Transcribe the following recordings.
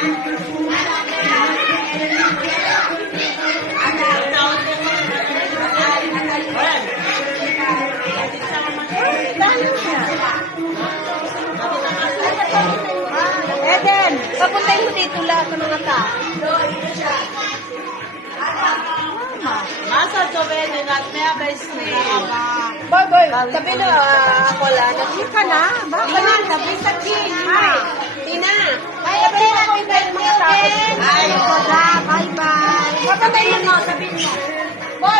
Eden, papuntahin mo dito lahat ng mga tao. Masa Jovene, not me a best Boy, sabi na ako lang. Nasika na. Baka na, sabi sa king. Tina. Kaya ba na ako yung mga tao? Ay, koda. Bye-bye. Papuntahin mo, sabihin mo. Boy.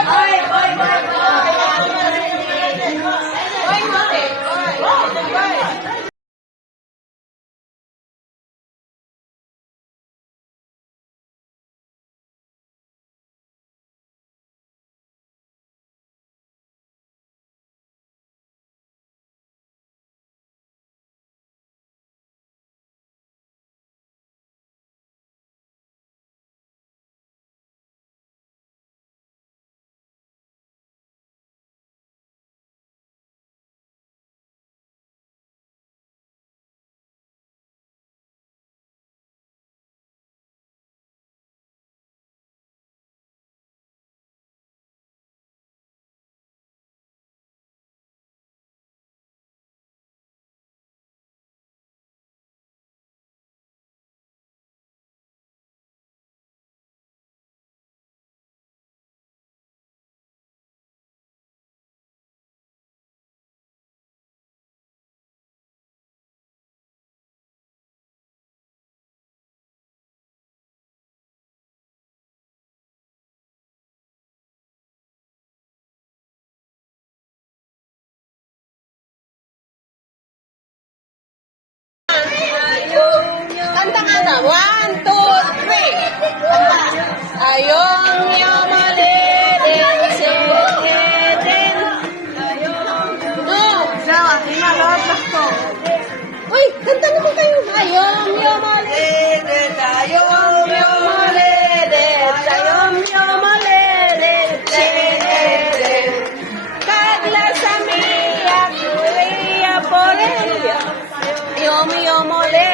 Kanta ka na. 1, 2, 3. Kanta. Ayong yamaleden sededen. No. Uy, kanta naman kayo. Ayong yamaleden. Ayong yamaleden. Ayong yamaleden sededen. Kagla sa miya, kuya porelia. Ayong yamaleden.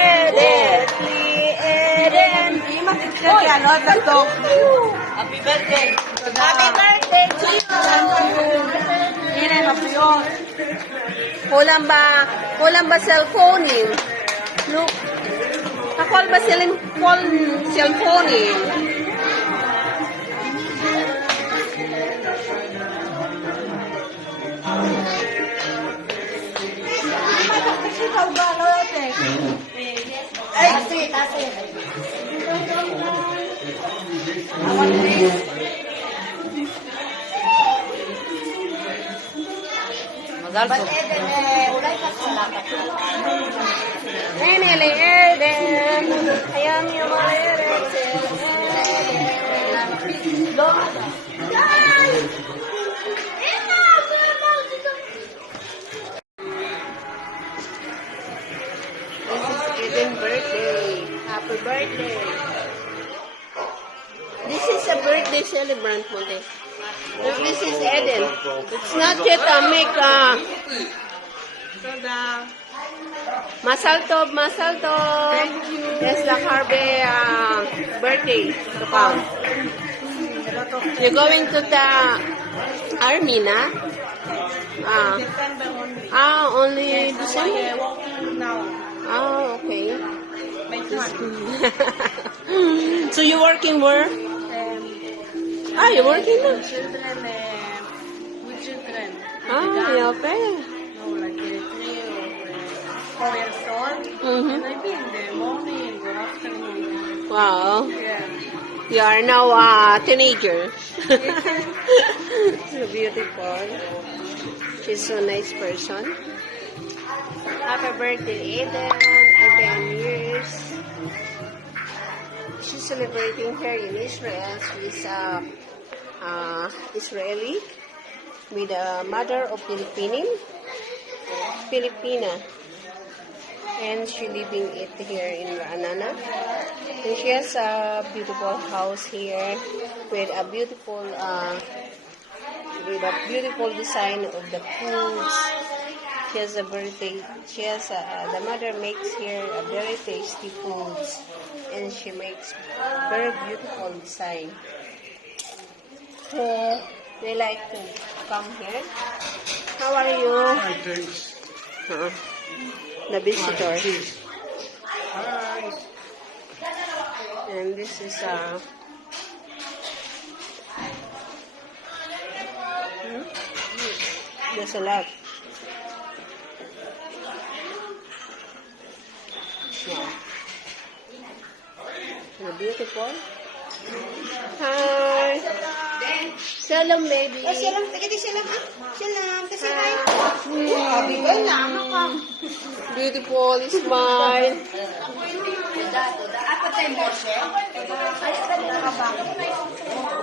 Happy birthday. Happy birthday to you. Kulang ba cellphone eh? Look. Kakol ba cellphone eh? Magalso. Nenele Eden. Ayang yung mga This is Eden's birthday. Happy birthday. This is a birthday celebrant mo din. This is Eden. It's not yet a make Masal Tov. Thank you. It's the Harvey birthday to come. You're going to the army, na? Only December? Okay. So you working where? You're working now? Children, with children. Yeah, okay. No, like 3 or 4 years old. Mm-hmm. Maybe in the morning or afternoon. Wow. Yeah. You are now a teenager. So beautiful. She's so nice person. Happy birthday, Eden. 10 years. She's celebrating her in Israel. She's Israeli with a mother of Filipina. And she living it here in Ra'anana. And she has a beautiful house here with a beautiful design of the foods She has a very the mother makes here a very tasty foods, and she makes very beautiful design. So they like to come here. How are you? Hi, thanks. The visitor. Hi. And this is there's a lot. Wow. You're beautiful. Hi. Shalom, baby. Oh, shalom. Tagadi shalom, ah. Shalom. Kasi hi. Bigay na. Beautiful smile.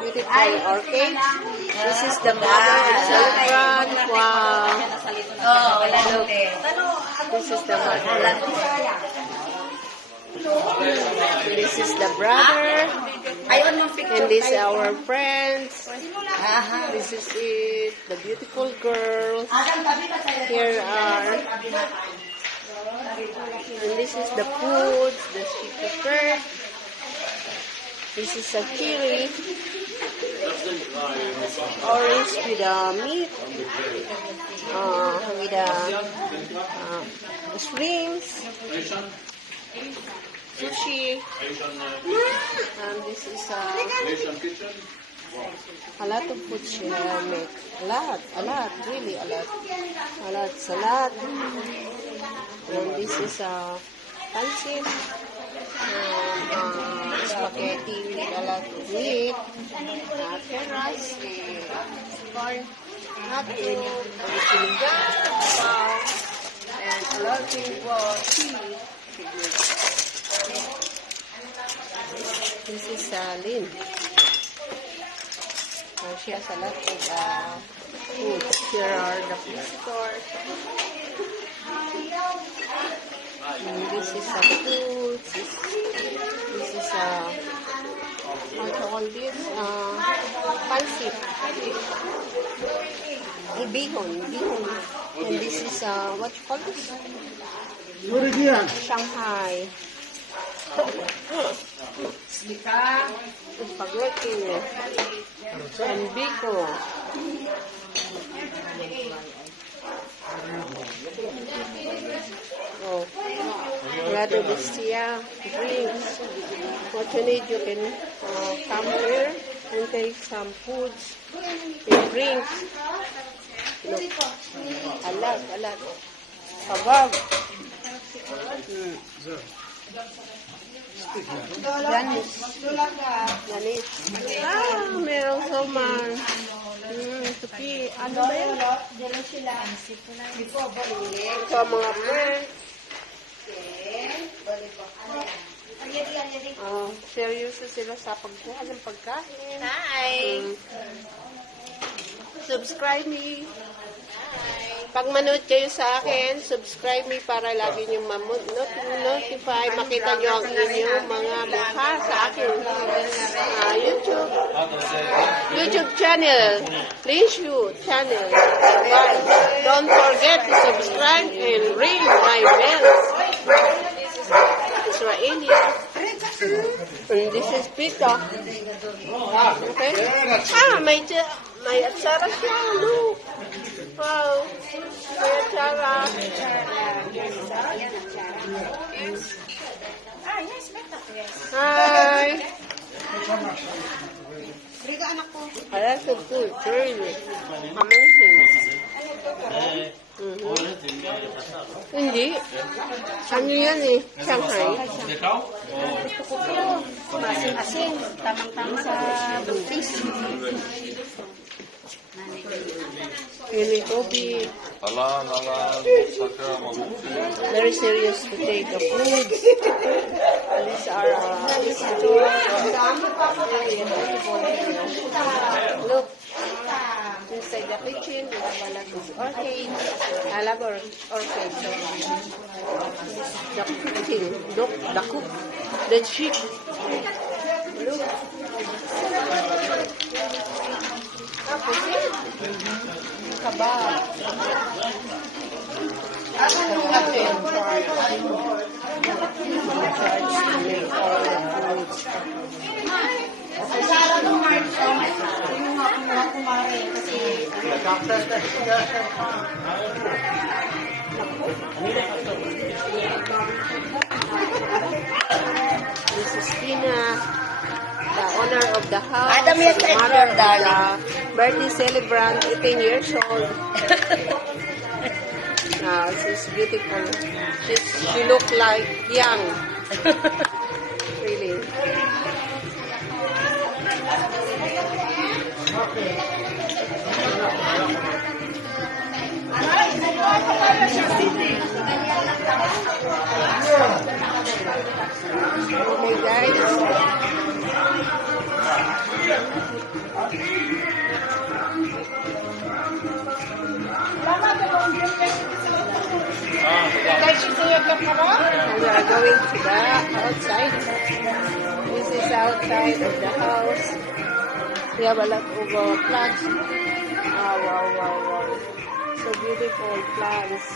Beautiful orchid. This is the mother of Salvan. Wow. Look. This is the mother. This is the brother. And this is our friends. This is it. The beautiful girls. Here are. And this is the food that she prepared. This is a chili. Orange with meat. With shrimps. Sushi. And this is a lot of food she make. A lot, really a lot. A lot salad. And this is pancit. Spaghetti with a lot of meat. Carrots. Corn. Hotdog. Wow. And a lot of tea. This is Lynn. She has a lot of food. Here are the visitors. And this is food. This is how to call this? Pancit. Bihon. And this is what you call this? Shanghai. Spaghetti. And biko. Oh, Rado Bestia drinks. What you need, you can come here and take some foods and drinks. Look, a lot. Kebab. Ganis. Meron so man. Supi. Ano ba yun? Ito mga friends. Seryoso sila sa pagkuha ng pagkain. Hi. Subscribe me. Pag manood kayo sa akin, subscribe me para lagi nyo notify, makita nyo ang inyong mga mukha sa aking YouTube channel, Linshu channel. But don't forget to subscribe and ring my bells. Israeli. And this is pita. Okay? May atsara siya. Look. Wow. May atsara. Hi. I like the food. Really. Amazing. Hindi. Ano yan eh? Shanghai. Asin. Tamang-tama sa fish. Yummy coffee. Very serious to take the food. These are look. Inside the kitchen, we have a lot of orchids. I love orchids. The kitchen, look, the cook, the sheep. Look. Tapos, kabab. This is Tina, the owner of the house, Adam, yes, the yes, mother of darling. the birthday celebrant, 18 years old. She's beautiful. She look like young. Really. Okay, guys. And we are going to the outside. This is outside of the house. We have a lot of plants. Wow. So beautiful plants.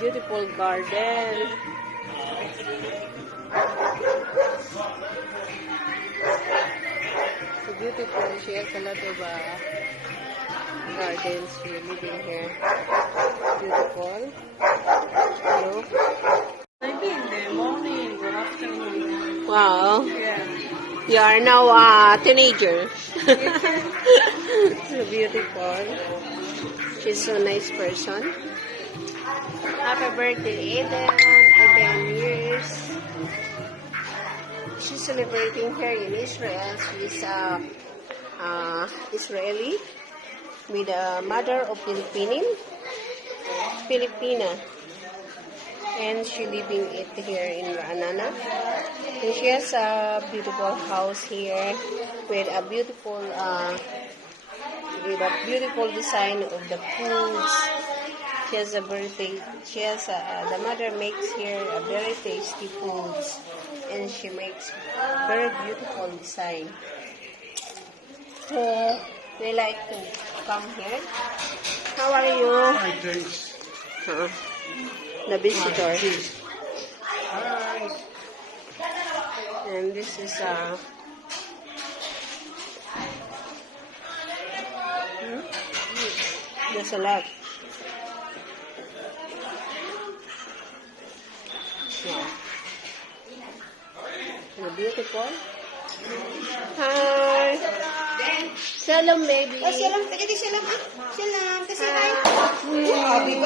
Beautiful garden. So beautiful. She has a lot of gardens here living here. Beautiful. Hello. Maybe in the morning or afternoon. Wow. Yeah. You are now a teenager. So beautiful. She's so nice person. Happy birthday, Eden. 10 years. She's celebrating here in Israel. She's Israeli with a mother of Filipina. And she living it here in Ra'anana. And she has a beautiful house here with a beautiful design of the foods. She has the mother makes here a very tasty foods, and she makes very beautiful design. So they like to come here. How are you? Hi, thanks. The visitor. Hi. And this is there's a lot. Wow. You're beautiful. Hi. Shalom, baby. Salam, tagadi salam ah. Salam, kasi Hi. ay.